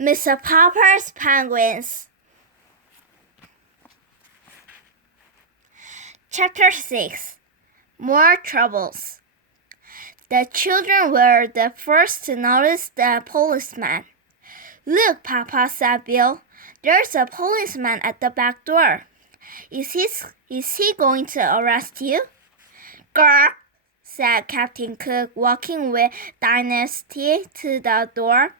Mr.popper's Penguins. Chapter 6. More Troubles. The children were the first to notice the policeman. "Look, Papa," said Bill. "There's a policeman at the back door. Is he going to arrest you?" "Grr," said Captain Cook, walking with Dynasty to the door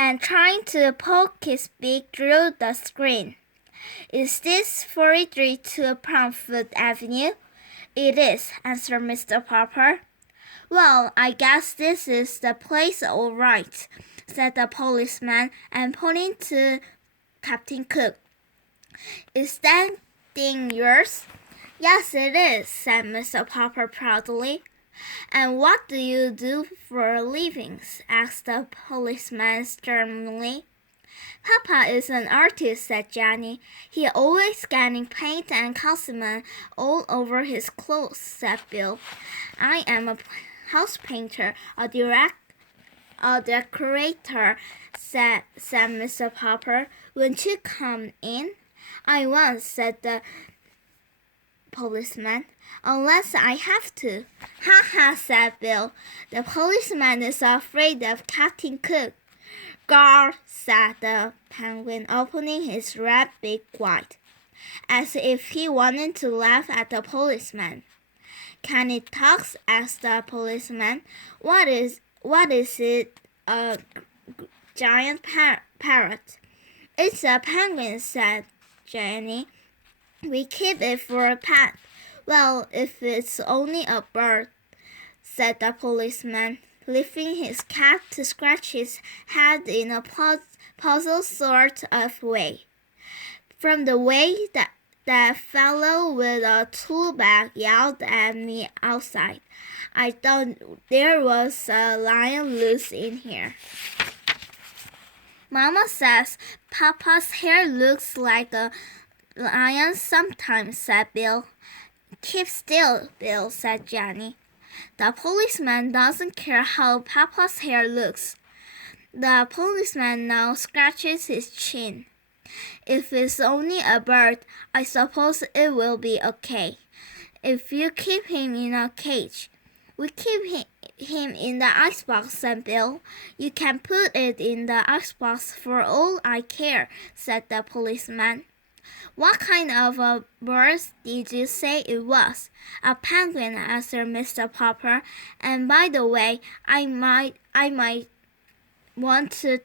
and trying to poke his beak through the screen. "Is this 43 Plumfoot Avenue?" "It is," answered Mr. Popper. "Well, I guess this is the place all right," said the policeman, and pointing to Captain Cook. "Is that thing yours?" "Yes, it is," said Mr. Popper proudly. "And what do you do for a living?" asked the policeman sternly. "Papa is an artist," said Johnny. "He always getting paint and calcium all over his clothes," said Bill. "I am a house painter, a decorator," said Mr. Popper. "Won't you come in?" "I won't," said the policeman, "unless I have to." "Ha ha," said Bill. "The policeman is afraid of Captain Cook." "Gar," said the penguin, opening his red beak wide, as if he wanted to laugh at the policeman. "Can it talk?" asked the policeman. What is it? A giant parrot." "It's a penguin," said Jenny. "We keep it for a pet." "Well, if it's only a bird," said the policeman, lifting his cap to scratch his head in a puzzled sort of way. From the way that fellow with a tool bag yelled at me outside, I thought there was a lion loose in here. "Mama says Papa's hair looks like a lion sometimes," said Bill. "Keep still, Bill," said Johnny. "The policeman doesn't care how Papa's hair looks." The policeman now scratches his chin. "If it's only a bird, I suppose it will be okay. If you keep him in a cage." "We keep him in the icebox," said Bill. "You can put it in the icebox for all I care," said the policeman. "What kind of a bird did you say it was?" "A penguin," answered Mr. Popper. "And by the way, I might want to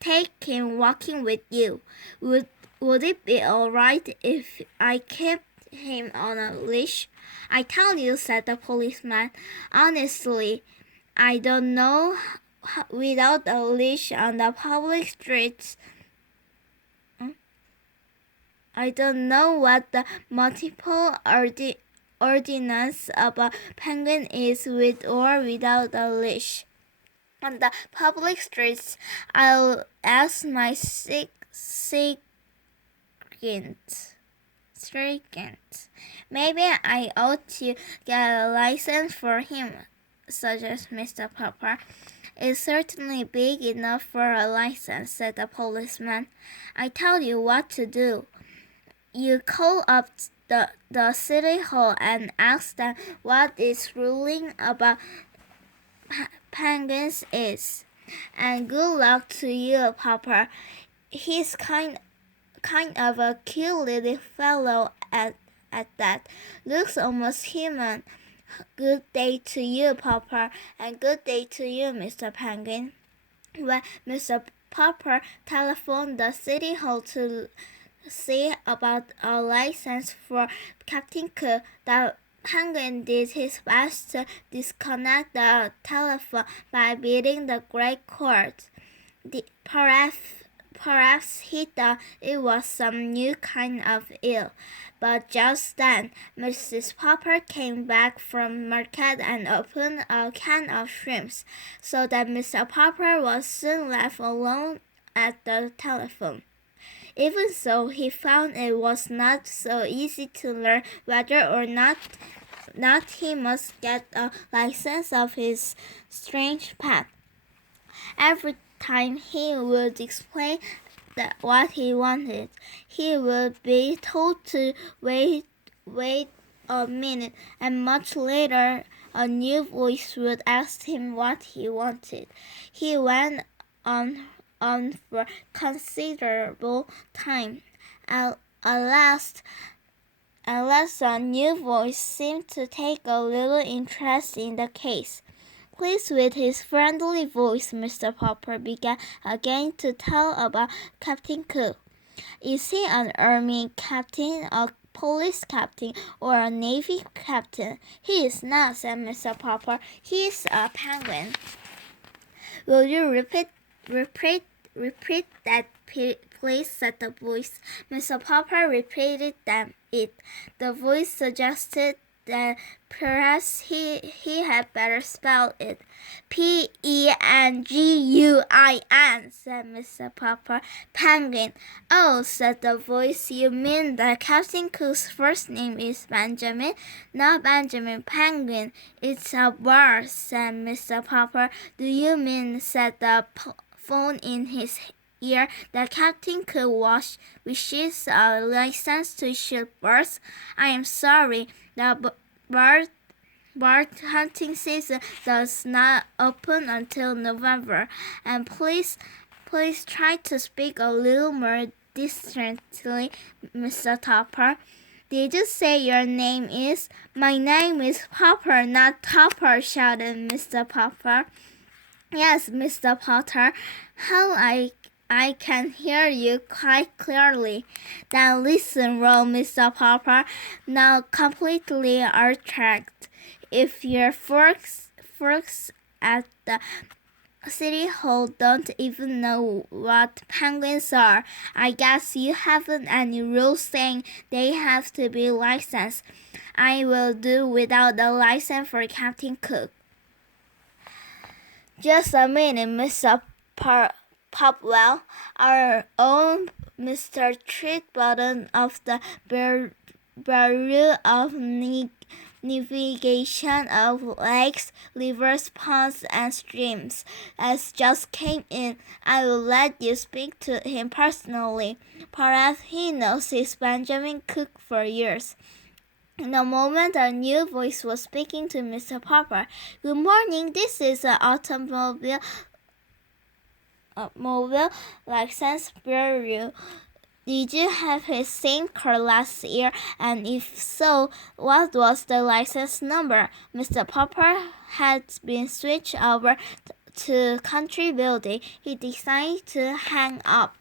take him walking with you. Would it be all right if I kept him on a leash?" "I tell you," said the policeman, "honestly, I don't know without a leash on the public streets. I don't know what the multiple ordinance of a penguin is with or without a leash. On the public streets, I'll ask my second. Maybe I ought to get a license for him," suggested Mr. Popper. "It's certainly big enough for a license," said the policeman. "I tell you what to do. You call up the city hall and ask them what this ruling about penguins is. And good luck to you, Popper. He's kind of a cute little fellow at that. Looks almost human. Good day to you, Popper, and good day to you, Mr. Penguin." When Mr. Popper telephoned the city hall to see about a license for Captain Cook, the penguin did his best to disconnect the telephone by beating the great cord. Perhaps he thought it was some new kind of eel, but just then Mrs. Popper came back from market and opened a can of shrimps, so that Mr. Popper was soon left alone at the telephone. Even so, he found it was not so easy to learn whether or not he must get a license of his strange pet. time he would explain what he wanted, he would be told to wait a minute, and much later a new voice would ask him what he wanted. He went on for considerable time. At last, a new voice seemed to take a little interest in the case. Pleased with his friendly voice, Mr. Popper began again to tell about Captain Cook. Is he an army captain, a police captain, or a navy captain? He is not, said Mr. Popper. He is a penguin. Will you repeat that, please, said the voice. Mr. Popper repeated it. The voice suggested that perhaps he had better spell it. Penguin, said Mr. Popper. Penguin. Oh, said the voice, you mean that Captain Cook's first name is Benjamin? Not Benjamin, Penguin. It's a bird, said Mr. Popper. Do you mean, said the phone in his ear, that Captain Cook wishes a license to shoot birds? I am sorry, the bird hunting season does not open until November, and please try to speak a little more distinctly, Mr. Topper. Did you say your name is? My name is Popper, not Topper, shouted Mr. Popper. Yes, Mr. Potter, how I can hear you quite clearly. Then listen, roared Mr. Popper, now completely attracted. If your folks at the City Hall don't even know what penguins are, I guess you haven't any rules saying they have to be licensed. I will do without a license for Captain Cook. Just a minute, Mr. Popwell, our own Mr. Treadbottom of the Bureau of Navigation of Lakes, Rivers, Ponds, and Streams, has just came in. I will let you speak to him personally. Perhaps he knows his Benjamin Cook for years. In a moment, a new voice was speaking to Mr. Popper. Good morning, this is an automobile license bureau. Did you have his same car last year? And if so, what was the license number? Mr. Popper had been switched over to country building. He decided to hang up.